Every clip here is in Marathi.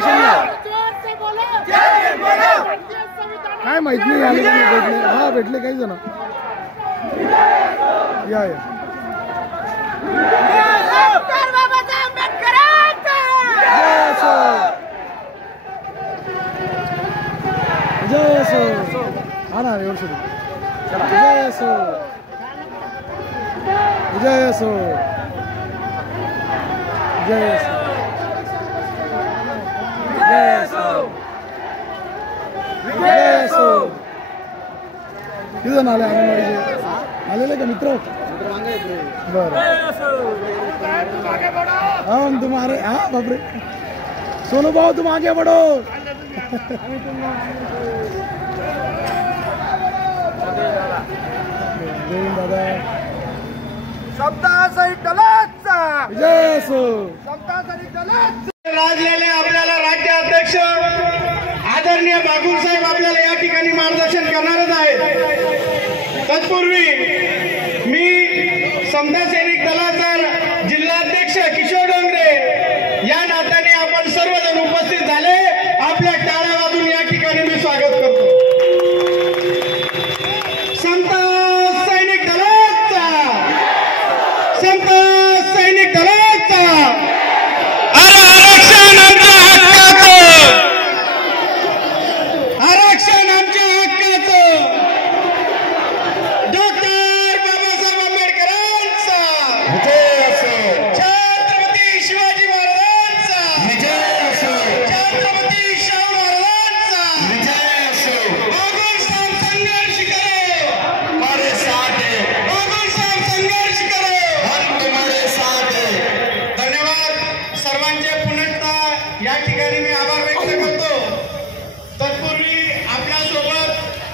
स्टेशन काय माहित नाही आले का नाही भेटले. हा भेटले काही जण. या जय असो. हा ना व्यवस्थित. जय असो. जय असो. जय असो. जय असो. जय असो. किती जण आले अंगणवाडीचे? आलेले का मित्र? बरं. हाँ तुम आ रहे. हाँ बापरे. सोनू भाऊ तुम आगे बढ़ो. दादा शब्दासही दलाचा जय असो. शब्दासही दलाचा राजलेले आपल्याला राज्याध्यक्ष आदरणीय बागुल साहेब आपल्याला या ठिकाणी मार्गदर्शन करणारच आहेत. तत्पूर्वी मी समता सैनिक दलाचा जिल्हाध्यक्ष किशोर डोंगरे या नात्याने आपण सर्वजण उपस्थित झाले. आपल्या टाळ्या वाजून या ठिकाणी मी स्वागत करतो. समता सैनिक दलाचा समता सैनिक दलाचा आरक्षण आमच्या हक्काचं. आरक्षण आमच्या हक्काचं. डॉक्टर बाबासाहेब आंबेडकरांचा विजय असो. छत्रपती शिवाजी महाराजांचा विजय असो. छत्रपती शाहू महाराजांचा विजय असो. बागुल साहेब संघर्ष करो हमारे साथ है. बागुल साहेब संघर्ष करो हम तुम्हारे साथ है. धन्यवाद. सर्वांचे पुनः या ठिकाणी मी आभार व्यक्त करतो. तत्पूर्वी आपल्यासोबत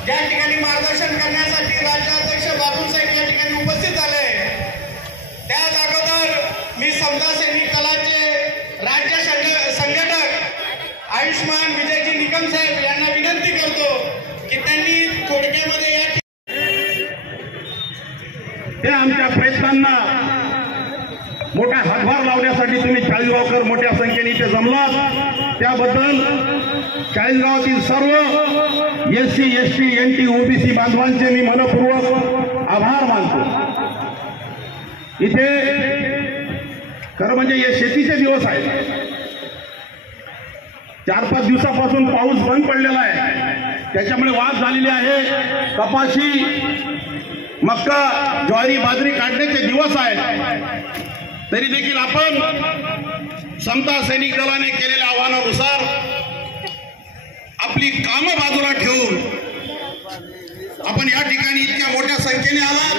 या ठिकाणी मार्गदर्शन करण्यासाठी राज्याध्यक्ष बागुल साहेब या ठिकाणी उपस्थित झाले. त्याच अगोदर मी समता सैनिक दलाचे राज्य संघटक आयुष्मान विजयजी निकम साहेब यांना विनंती करतो की त्यांनी थोडक्यामध्ये या त्या आमच्या प्रयत्नांना मोठा हातभार लावण्यासाठी तुम्ही चाळीसगावकर मोठ्या संख्येने इथे जमलात. त्याबद्दल चाळीसगावातील सर्व SC ST NT OBC बांधवांचे मी मनपूर्वक आभार मानतो. इथे खरं म्हणजे हे शेतीचे दिवस आहेत. 4-5 दिवसापासून पाऊस बंद पडलेला आहे. त्याच्यामुळे वाढ झालेली आहे. कपाशी मक्का ज्वारी बाजरी काढण्याचे दिवस आहेत. तरी देखील आपण समता सैनिक दलाने केलेल्या आव्हानानुसार आपली कामं बाजूला ठेवून आपण या ठिकाणी इतक्या मोठ्या संख्येने आलात.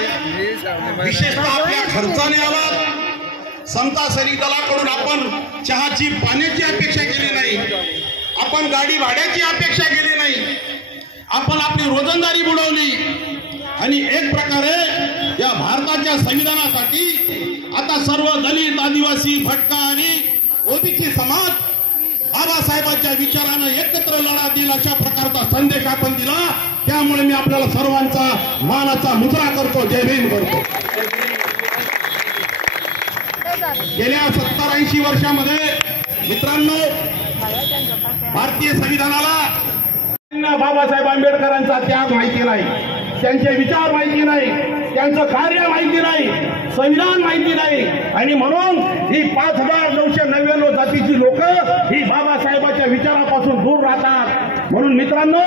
विशेषतः आपल्या खर्चाने आलात. समता सैनिक दलाकडून आपण चहाची पाण्याची अपेक्षा केली नाही. आपण गाडी भाड्याची अपेक्षा केली नाही. आपण आपली रोजंदारी बुडवली आणि एक प्रकारे या भारताच्या संविधानासाठी आता सर्व दलित आदिवासी भटका आणि ओबीसी समाज बाबासाहेबांच्या विचारानं एकत्र लढा देईल अशा प्रकारचा संदेश आपण दिला. त्यामुळे मी आपल्याला सर्वांचा मानाचा मुजरा करतो. जय भीम करतो. गेल्या 70-80 वर्षामध्ये मित्रांनो भारतीय संविधानाला बाबासाहेब आंबेडकरांचा त्याग माहिती नाही. त्यांचे विचार माहिती नाही. त्यांचं कार्य माहिती नाही. संविधान माहिती नाही. आणि म्हणून ही 5999 जातीची लोक ही बाबासाहेबांच्या विचारापासून दूर राहतात. म्हणून मित्रांनो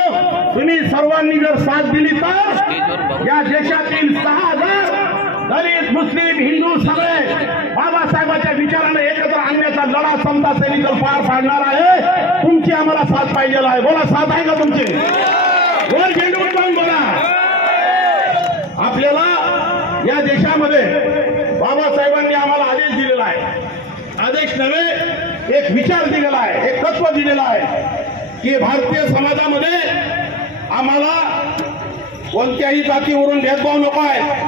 तुम्ही सर्वांनी जर साथ दिली तर या देशातील 6000 दलित मुस्लिम हिंदू सगळे बाबासाहेबांच्या विचाराने एकत्र आणण्याचा लढा समता सैनिक दल पार पाडणार आहे. तुमची आम्हाला साथ पाहिजे आहे. बोला साथ आहे का तुमची? वर झेंडूवर जाऊन बोला. आपल्याला या देशामध्ये बाबासाहेबांनी आम्हाला आदेश दिलेला आहे. आदेश नव्हे एक विचार दिलेला आहे. एक तत्व दिलेलं आहे की भारतीय समाजामध्ये आम्हाला कोणत्याही जातीवरून भेदभाव नको आहे.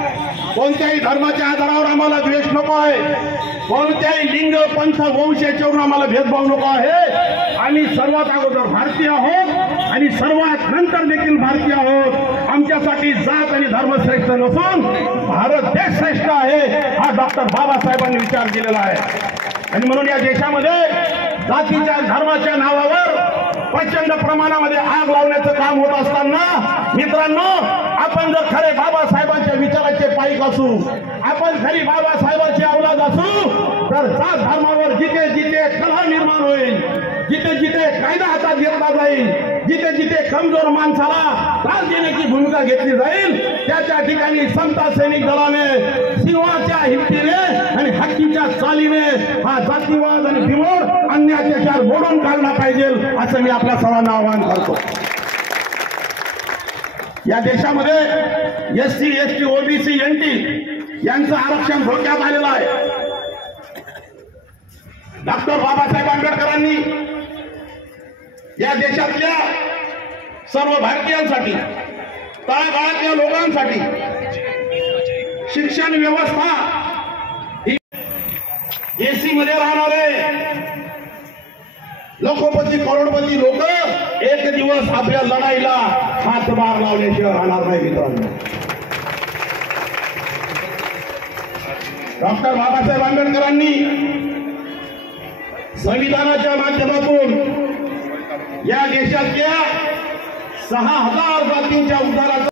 कोणत्याही धर्माच्या आधारावर आम्हाला द्वेष नको आहे. कोणत्याही लिंग पंथ वंश याच्यावरून आम्हाला भेदभाव नको आहे. आम्ही सर्वात अगोदर भारतीय आहोत आणि सर्वात नंतर देखील भारतीय आहोत. आमच्यासाठी जात आणि धर्म श्रेष्ठ नसून भारत देश श्रेष्ठ आहे हा डॉक्टर बाबासाहेबांनी विचार केलेला आहे. आणि म्हणून या देशामध्ये जातीच्या धर्माच्या नावावर प्रचंड प्रमाणामध्ये आग लावण्याचं काम होत असताना मित्रांनो, आपण जर खरे बाबासाहेबांच्या विचाराचे पाईक असू, आपण खरी बाबासाहेबांची औलाद असू, तर जात धर्मावर जिथे जिथे कलह निर्माण होईल, जिथे जिथे कायदा हातात घेतला जाईल, जिथे जिथे कमजोर माणसाला त्रास देण्याची भूमिका घेतली जाईल, त्या ठिकाणी समता सैनिक दलाने सिंहाच्या हिमतीने आणि हत्तीच्या चालीने हा जातीवाद आणि बिमोड अन्य अत्याचार मोडून काढला पाहिजे, असं मी आपल्या सर्वांना आवाहन करतो. या देशामध्ये एससी एसटी ओबीसी एनटी यांचं आरक्षण धोक्यात आलेलं आहे. डॉक्टर बाबासाहेब आंबेडकरांनी या देशातल्या सर्व भारतीयांसाठी, तळागाळातल्या लोकांसाठी शिक्षण व्यवस्था एसी मध्ये राहणारे लखोपती करोडपती लोक एक दिवस आपल्या लढाईला हातभार लावल्याशिवाय राहणार नाही. मित्रांनो, डॉक्टर बाबासाहेब आंबेडकरांनी संविधानाच्या माध्यमातून या देशातल्या 6,000 जातींच्या उद्धाराचा